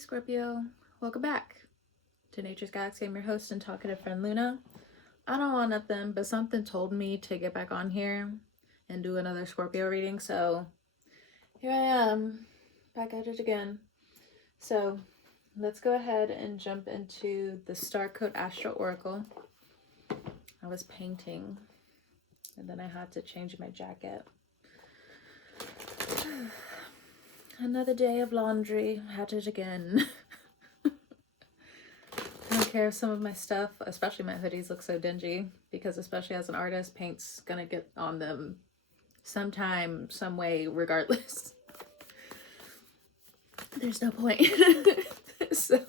Scorpio, welcome back to Nature's Galaxy. I'm your host and talkative friend Luna. I don't want nothing, but something told me to get back on here and do another Scorpio reading, so here I am, back at it again. So let's go ahead and jump into the Star Code Astro Oracle. I was painting and then I had to change my jacket. Another day of laundry, at it again. I don't care if some of my stuff, especially my hoodies, look so dingy, because especially as an artist, paint's gonna get on them sometime, some way, regardless. There's no point. So,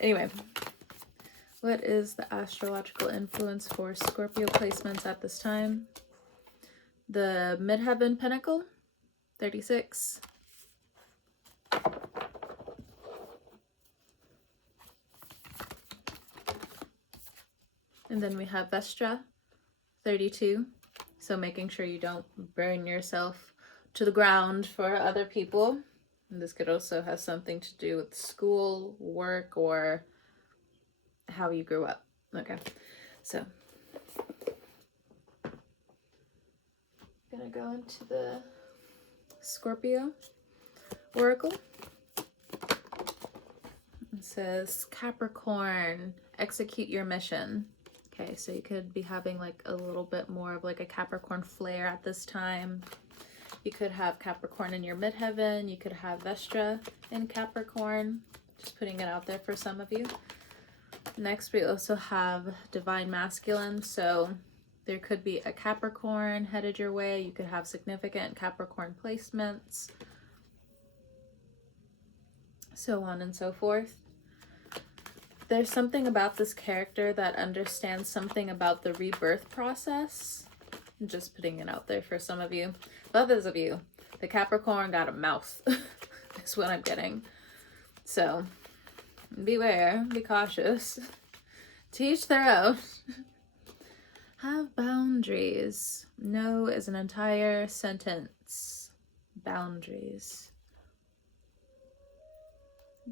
anyway, what is the astrological influence for Scorpio placements at this time? The Midheaven Pinnacle, 36. And then we have Vestra, 32. So making sure you don't burn yourself to the ground for other people. And this could also have something to do with school, work, or how you grew up. Okay, so I'm gonna go into the Scorpio Oracle. It says Capricorn, execute your mission. Okay, so you could be having like a little bit more of like a Capricorn flair at this time. You could have Capricorn in your midheaven. You could have Vestra in Capricorn. Just putting it out there for some of you. Next, we also have Divine Masculine. So there could be a Capricorn headed your way. You could have significant Capricorn placements. So on and so forth. There's something about this character that understands something about the rebirth process. I'm just putting it out there for some of you. For others of you, the Capricorn got a mouth, is what I'm getting. So beware, be cautious. To each their own. Have boundaries. No is an entire sentence. Boundaries.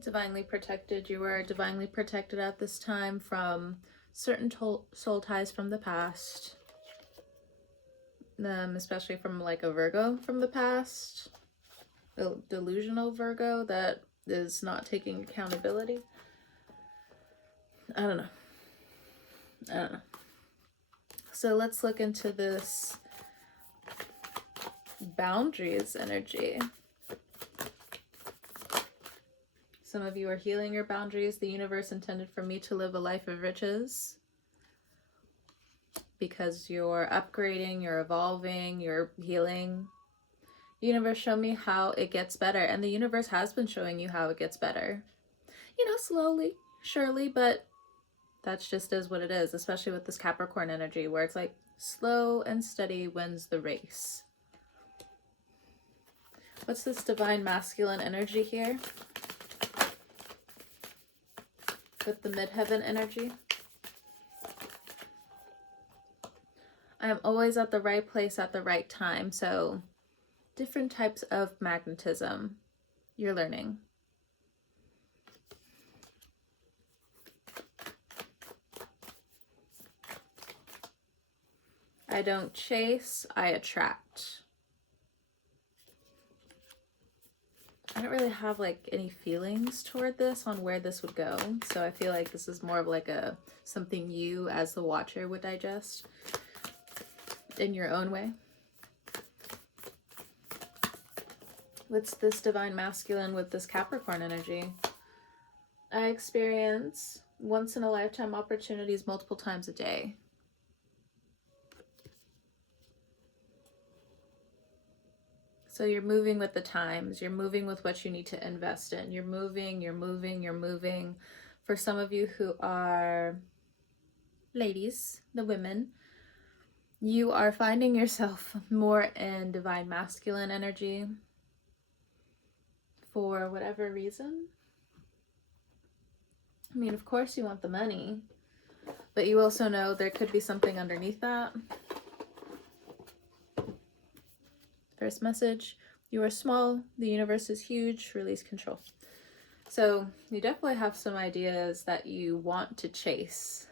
Divinely protected. You are divinely protected at this time from certain soul ties from the past. Especially from like a Virgo from the past. A delusional Virgo that is not taking accountability. I don't know. So let's look into this boundaries energy. Some of you are healing your boundaries. The universe intended for me to live a life of riches. Because you're upgrading, you're evolving, you're healing. Universe, show me how it gets better. And the universe has been showing you how it gets better. You know, slowly, surely, but that's just is what it is. Especially with this Capricorn energy where it's like slow and steady wins the race. What's this Divine Masculine energy here? With the midheaven energy. I am always at the right place at the right time. So different types of magnetism you're learning. I don't chase, I attract. I don't really have like any feelings toward this on where this would go. So I feel like this is more of like something you as the watcher would digest in your own way. What's this Divine Masculine with this Capricorn energy? I experience once in a lifetime opportunities multiple times a day. So you're moving with the times, you're moving with what you need to invest in. You're moving. For some of you who are ladies, the women, you are finding yourself more in Divine Masculine energy for whatever reason. I mean, of course you want the money, but you also know there could be something underneath that. First message, you are small, the universe is huge, release control. So you definitely have some ideas that you want to chase,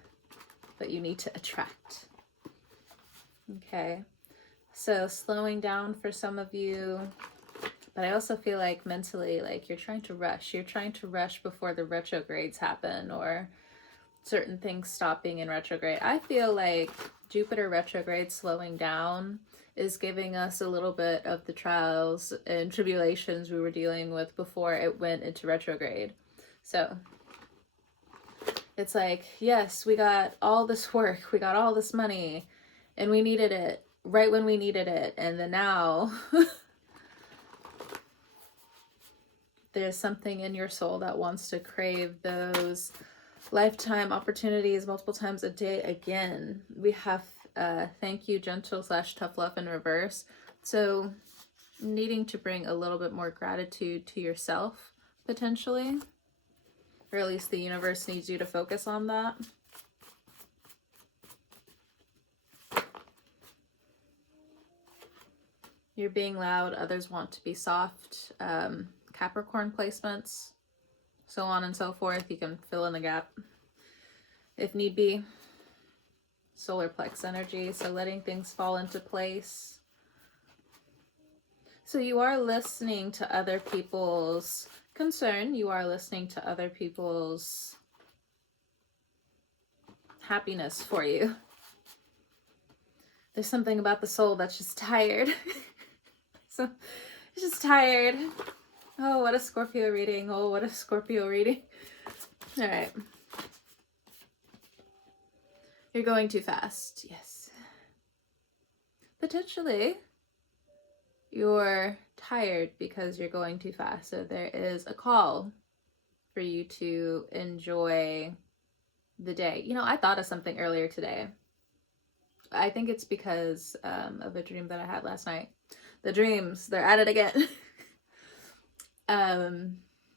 but you need to attract. Okay. So slowing down for some of you, but I also feel like mentally, like you're trying to rush. You're trying to rush before the retrogrades happen or certain things stopping in retrograde. I feel like Jupiter retrograde slowing down is giving us a little bit of the trials and tribulations we were dealing with before it went into retrograde. So it's like, yes, we got all this work, we got all this money, and we needed it right when we needed it. And then now there's something in your soul that wants to crave those lifetime opportunities multiple times a day again. We have thank you, gentle / tough love in reverse. So needing to bring a little bit more gratitude to yourself, potentially. Or at least the universe needs you to focus on that. You're being loud, others want to be soft. Capricorn placements, so on and so forth. You can fill in the gap if need be. Solar plex energy, so letting things fall into place. So you are listening to other people's concern. You are listening to other people's happiness for you. There's something about the soul that's just tired. So it's just tired. Oh, what a Scorpio reading. Oh, what a Scorpio reading. All right. You're going too fast. Yes. Potentially, you're tired because you're going too fast. So there is a call for you to enjoy the day. You know, I thought of something earlier today. I think it's because of a dream that I had last night. The dreams, they're at it again.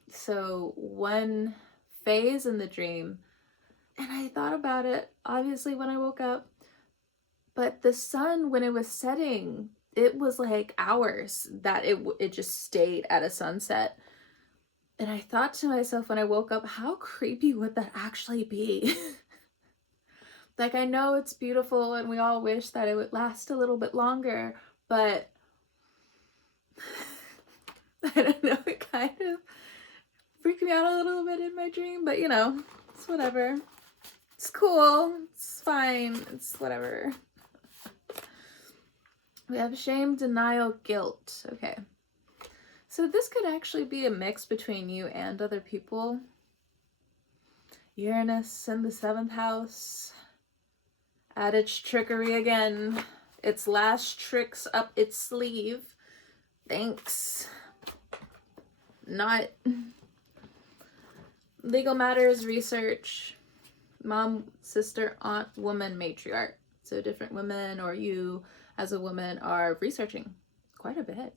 So one phase in the dream, and I thought about it, obviously, when I woke up, but the sun, when it was setting, it was like hours that it just stayed at a sunset. And I thought to myself when I woke up, how creepy would that actually be? Like, I know it's beautiful and we all wish that it would last a little bit longer, but I don't know, it kind of freaked me out a little bit in my dream, but you know, it's whatever. It's cool. It's fine. It's whatever. We have shame, denial, guilt. Okay. So this could actually be a mix between you and other people. Uranus in the 7th house. At its trickery again. Its last tricks up its sleeve. Thanks. Not legal matters, research. Mom, sister, aunt, woman, matriarch. So different women or you as a woman are researching quite a bit.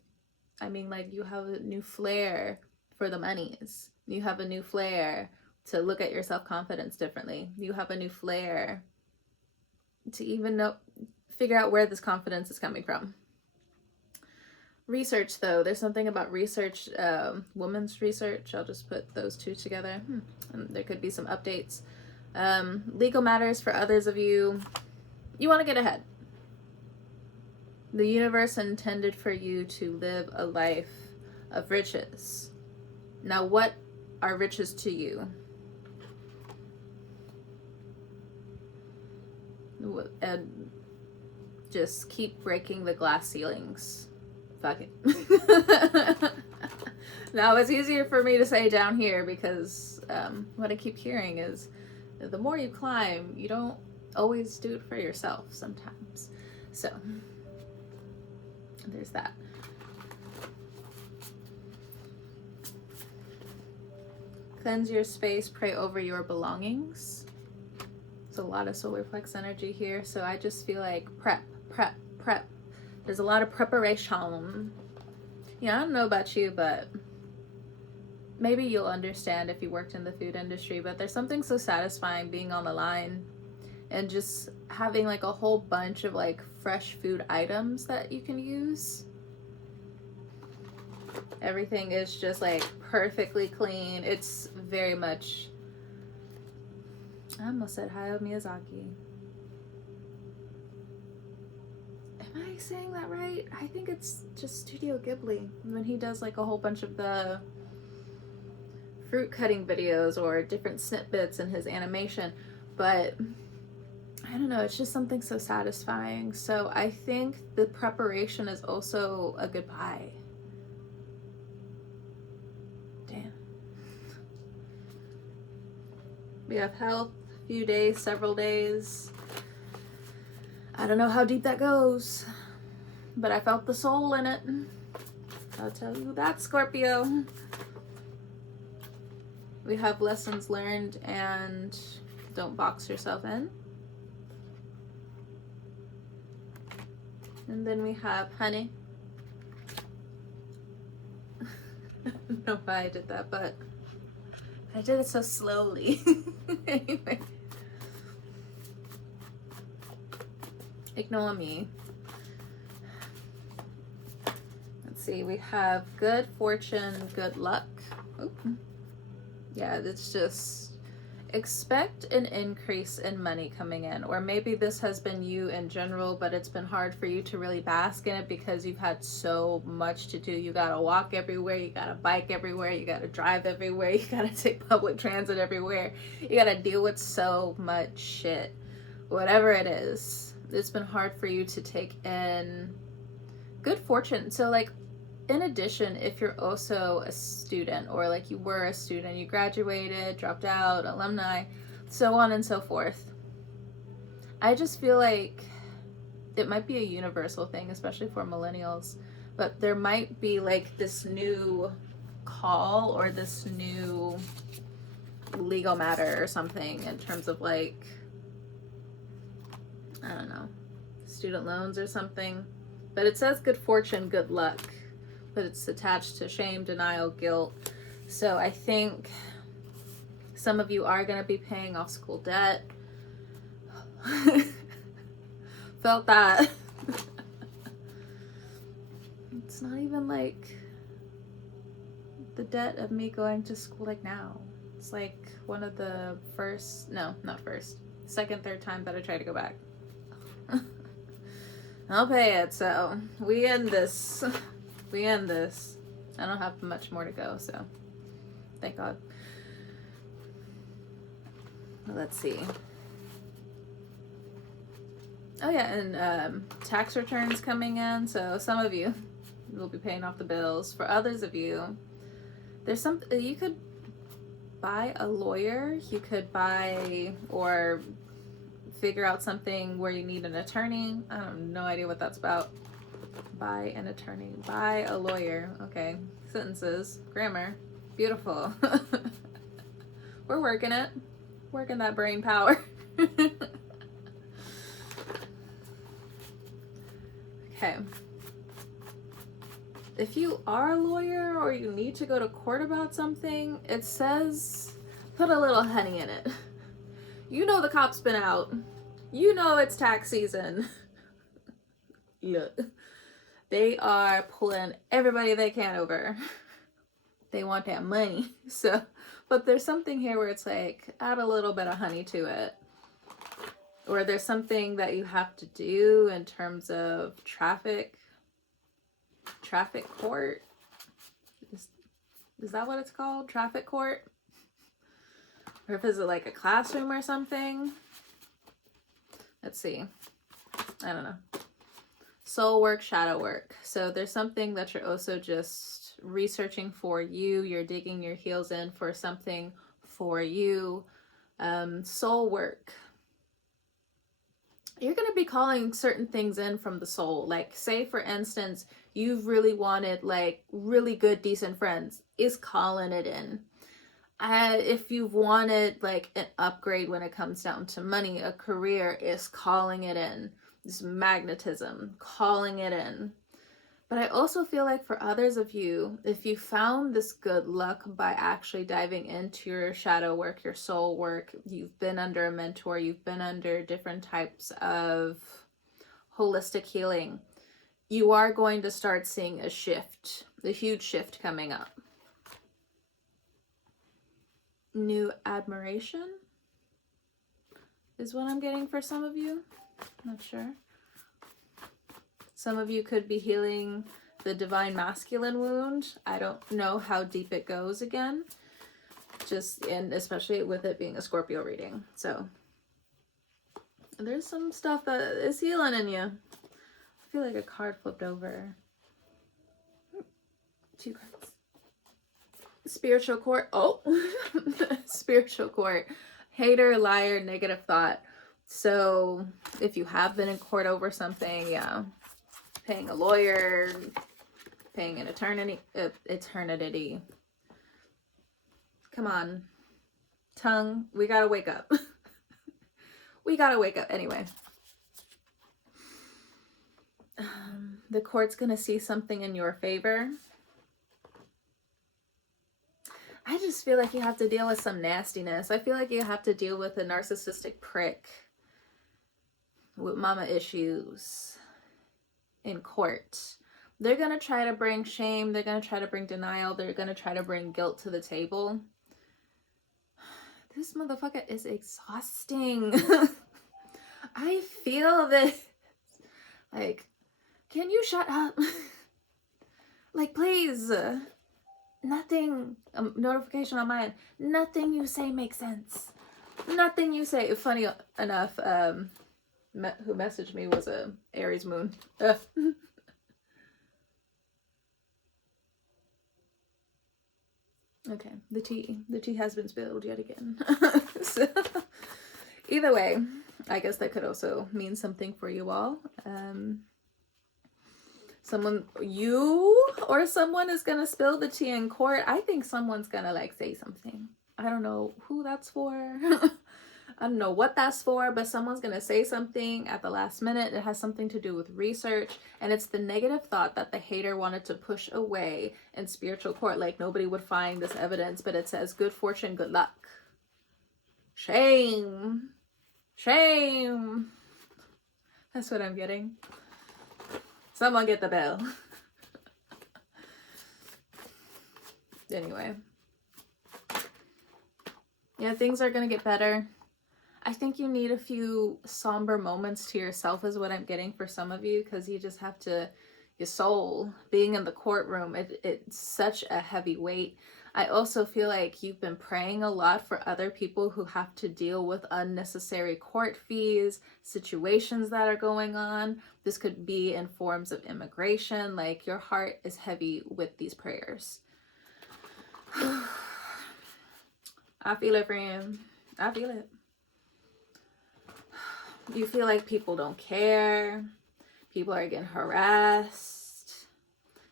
I mean, like, you have a new flair for the monies. You have a new flair to look at your self-confidence differently. You have a new flair to even figure out where this confidence is coming from. Research, though, there's something about research, women's research. I'll just put those two together. And there could be some updates. Legal matters for others of you. You want to get ahead. The universe intended for you to live a life of riches. Now, what are riches to you? And just keep breaking the glass ceilings. Fuck it. Now, it's easier for me to say down here because what I keep hearing is the more you climb, you don't always do it for yourself sometimes. So there's that. Cleanse your space, pray over your belongings. There's a lot of solar plex energy here, so I just feel like prep. There's a lot of preparation. Yeah, I don't know about you, but maybe you'll understand if you worked in the food industry, but there's something so satisfying being on the line and just having like a whole bunch of like fresh food items that you can use. Everything is just like perfectly clean. It's very much, I almost said Hayao Miyazaki. Am I saying that right? I think it's just Studio Ghibli when he does like a whole bunch of the fruit cutting videos or different snippets in his animation. But I don't know, it's just something so satisfying. So I think the preparation is also a goodbye. Damn. We have health, a few days, several days. I don't know how deep that goes, but I felt the soul in it. I'll tell you that, Scorpio. We have lessons learned and don't box yourself in. And then we have honey. I don't know why I did that, but I did it so slowly. Anyway. Ignore me. Let's see, we have good fortune, good luck. Oop. Yeah, it's just expect an increase in money coming in, or maybe this has been you in general, but it's been hard for you to really bask in it because you've had so much to do. You gotta walk everywhere, you gotta bike everywhere, you gotta drive everywhere, you gotta take public transit everywhere, you gotta deal with so much shit. Whatever it is, it's been hard for you to take in good fortune. So like, in addition, if you're also a student, or like you were a student, you graduated, dropped out, alumni, so on and so forth, I just feel like it might be a universal thing, especially for millennials, but there might be like this new call or this new legal matter or something in terms of like, I don't know, student loans or something. But it says good fortune, good luck, but it's attached to shame, denial, guilt. So I think some of you are going to be paying off school debt. Felt that. It's not even like the debt of me going to school like now. It's like one of the first, no, not first, second, third time that I try to go back. I'll pay it, so we end this. We end this. I don't have much more to go, so thank God. Let's see. Oh yeah, and tax returns coming in, so some of you will be paying off the bills. For others of you, there's something you could buy a lawyer, you could buy or figure out something where you need an attorney. I have no idea what that's about. Buy an attorney, buy a lawyer. Okay, sentences, grammar, beautiful. We're working it, working that brain power. Okay, if you are a lawyer or you need to go to court about something, it says put a little honey in it. You know the cop's been out, you know it's tax season. Look, they are pulling everybody they can over. They want that money. So, but there's something here where it's like, add a little bit of honey to it. Or there's something that you have to do in terms of traffic court. Is that what it's called? Traffic court? Or if it's like a classroom or something. Let's see. I don't know. Soul work, shadow work. So there's something that you're also just researching for you. You're digging your heels in for something for you. Soul work. You're going to be calling certain things in from the soul. Like, say for instance, you've really wanted like really good, decent friends, is calling it in. If you've wanted like an upgrade when it comes down to money, a career, is calling it in. This magnetism, calling it in. But I also feel like for others of you, if you found this good luck by actually diving into your shadow work, your soul work, you've been under a mentor, you've been under different types of holistic healing, you are going to start seeing a shift The huge shift coming up. New admiration is what I'm getting for some of you. Not sure. Some of you could be healing the divine masculine wound. I don't know how deep it goes again. And especially with it being a Scorpio reading. So there's some stuff that is healing in you. I feel like a card flipped over. 2 cards. Spiritual court. Oh, spiritual court. Hater, liar, negative thought. So if you have been in court over something, yeah, paying a lawyer, paying an eternity. Come on, tongue. We gotta wake up. We gotta wake up anyway. The court's gonna see something in your favor. I just feel like you have to deal with some nastiness. I feel like you have to deal with a narcissistic prick with mama issues in court. They're going to try to bring shame. They're going to try to bring denial. They're going to try to bring guilt to the table. This motherfucker is exhausting. I feel this. Like, can you shut up? Like, please. Nothing, notification on my end. Nothing you say makes sense. Nothing you say. Funny enough, who messaged me was a Aries moon. Okay, the tea has been spilled yet again. So, either way, I guess that could also mean something for you all. You or someone is gonna spill the tea in court. I think someone's gonna like say something. I don't know who that's for. I don't know what that's for, but someone's gonna say something at the last minute. It has something to do with research, and it's the negative thought that the hater wanted to push away in spiritual court. Like nobody would find this evidence, but it says good fortune, good luck. Shame. Shame. That's what I'm getting. Someone get the bell. Anyway. Yeah, things are going to get better. I think you need a few somber moments to yourself is what I'm getting for some of you, because you just have to, your soul, being in the courtroom, it's such a heavy weight. I also feel like you've been praying a lot for other people who have to deal with unnecessary court fees, situations that are going on. This could be in forms of immigration. Like your heart is heavy with these prayers. I feel it, friend. I feel it. You feel like people don't care. People are getting harassed.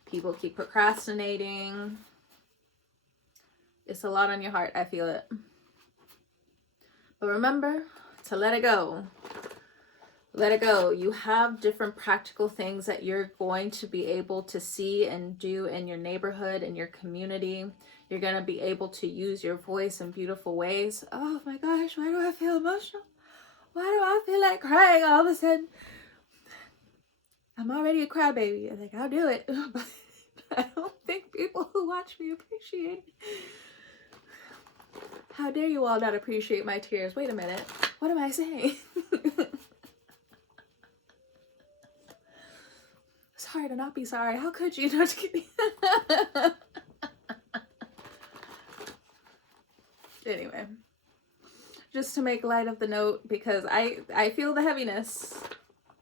People keep procrastinating. It's a lot on your heart. I feel it. But remember to let it go. Let it go. You have different practical things that you're going to be able to see and do in your neighborhood, in your community. You're going to be able to use your voice in beautiful ways. Oh my gosh, why do I feel emotional? Why do I feel like crying all of a sudden? I'm already a crybaby. I'm like, I'll do it. But I don't think people who watch me appreciate it. How dare you all not appreciate my tears? Wait a minute. What am I saying? Sorry to not be sorry. How could you? Not kidding. Anyway. Just to make light of the note, because I feel the heaviness.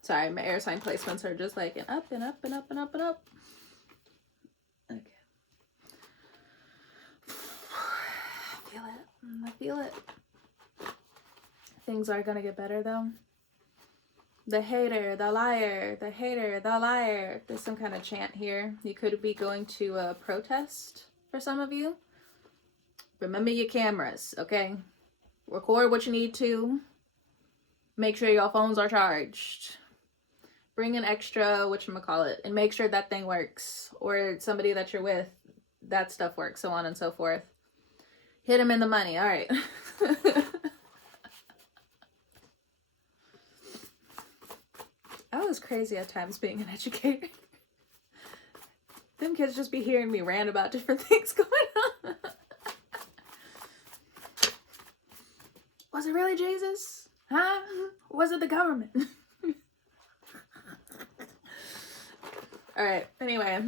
Sorry, my air sign placements are just like an up and up and up and up and up. Okay. I feel it. Things are gonna get better though. The hater, the liar, the hater, the liar. There's some kind of chant here. You could be going to a protest for some of you. Remember your cameras, okay? Record what you need to. Make sure your phones are charged. Bring an extra, whatchamacallit, and make sure that thing works. Or somebody that you're with, that stuff works, so on and so forth. Hit them in the money, all right. I was crazy at times being an educator. Them kids just be hearing me rant about different things going on. Was it really Jesus? Huh? Was it the government? Alright, anyway.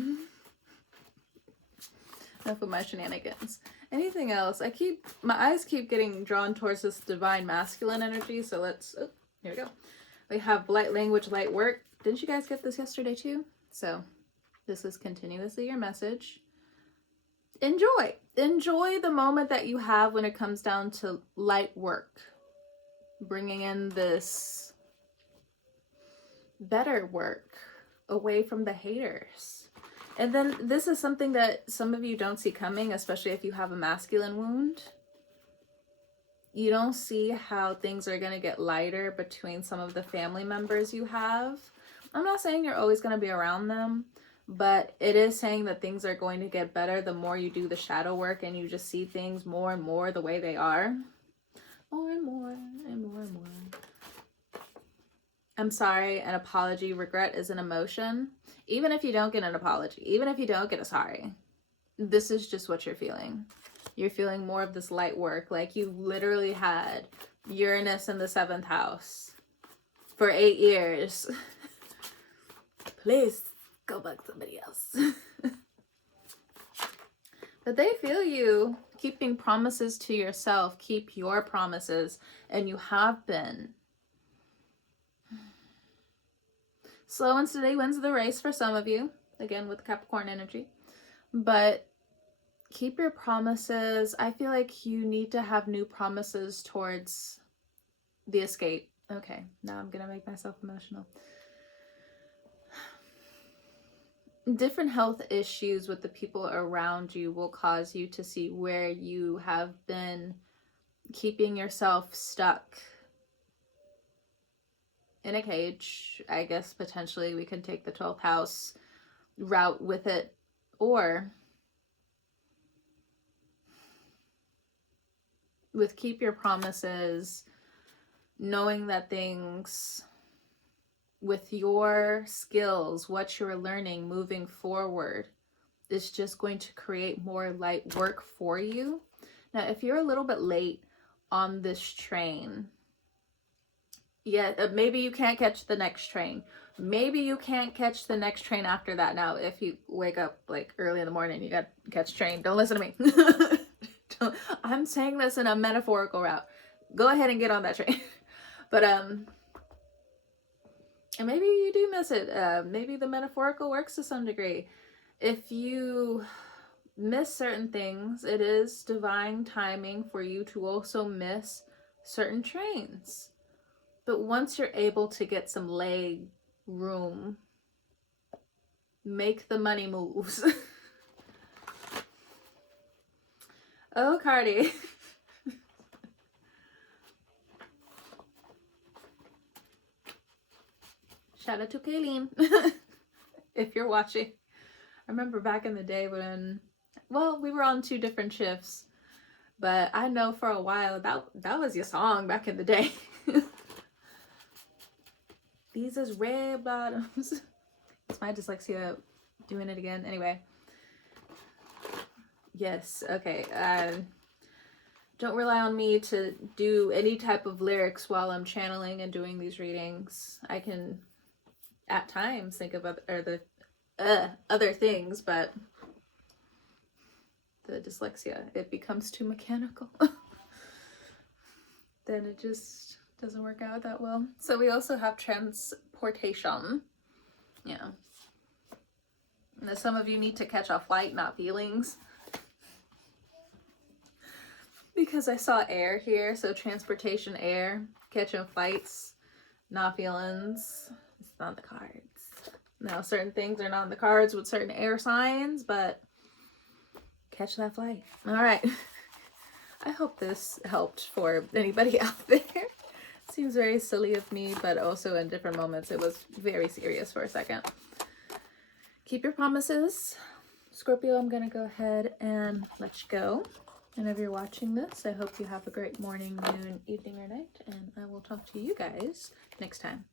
Enough of my shenanigans. Anything else? My eyes keep getting drawn towards this divine masculine energy, so let's, oh, here we go. We have light language, light work. Didn't you guys get this yesterday too? So this is continuously your message. Enjoy. Enjoy the moment that you have when it comes down to light work. Bringing in this better work away from the haters. And then this is something that some of you don't see coming, especially if you have a masculine wound. You don't see how things are going to get lighter between some of the family members you have. I'm not saying you're always going to be around them, but it is saying that things are going to get better the more you do the shadow work and you just see things more and more the way they are. More and more and more and more. I'm sorry, an apology, regret is an emotion. Even if you don't get an apology, even if you don't get a sorry, this is just what you're feeling. You're feeling more of this light work. Like you literally had Uranus in the 7th house for 8 years. Please go back to somebody else. But they feel you keeping promises to yourself. Keep your promises, and you have been. Slow and steady wins the race for some of you, again with Capricorn energy. But keep your promises. I feel like you need to have new promises towards the escape. Okay, now I'm gonna make myself emotional. Different health issues with the people around you will cause you to see where you have been keeping yourself stuck in a cage. I guess potentially we can take the 12th house route with it, or with keep your promises, knowing that things with your skills, what you're learning moving forward, is just going to create more light work for you. Now, if you're a little bit late on this train, yeah, maybe you can't catch the next train. Maybe you can't catch the next train after that. Now, if you wake up like early in the morning, you got to catch a train. Don't listen to me. I'm saying this in a metaphorical route. Go ahead and get on that train. But, and maybe you do miss it. Maybe the metaphorical works to some degree. If you miss certain things, it is divine timing for you to also miss certain trains. But once you're able to get some leg room, make the money moves. Oh, Cardi. Shout out to Kayleen. If you're watching. I remember back in the day when, well, we were on 2 different shifts, but I know for a while that was your song back in the day. These is red bottoms. It's my dyslexia doing it again. Anyway. Yes, okay. Don't rely on me to do any type of lyrics while I'm channeling and doing these readings. I can, at times, think of other things, but the dyslexia, it becomes too mechanical. Then it just doesn't work out that well. So we also have transportation. Yeah. And some of you need to catch a flight, not feelings. Because I saw air here, so transportation, air, catching flights, not feelings. It's not the cards. Now, certain things are not in the cards with certain air signs, but catch that flight. All right. I hope this helped for anybody out there. Seems very silly of me, but also in different moments it was very serious for a second. Keep your promises. Scorpio, I'm going to go ahead and let you go. And if you're watching this, I hope you have a great morning, noon, evening, or night, and I will talk to you guys next time.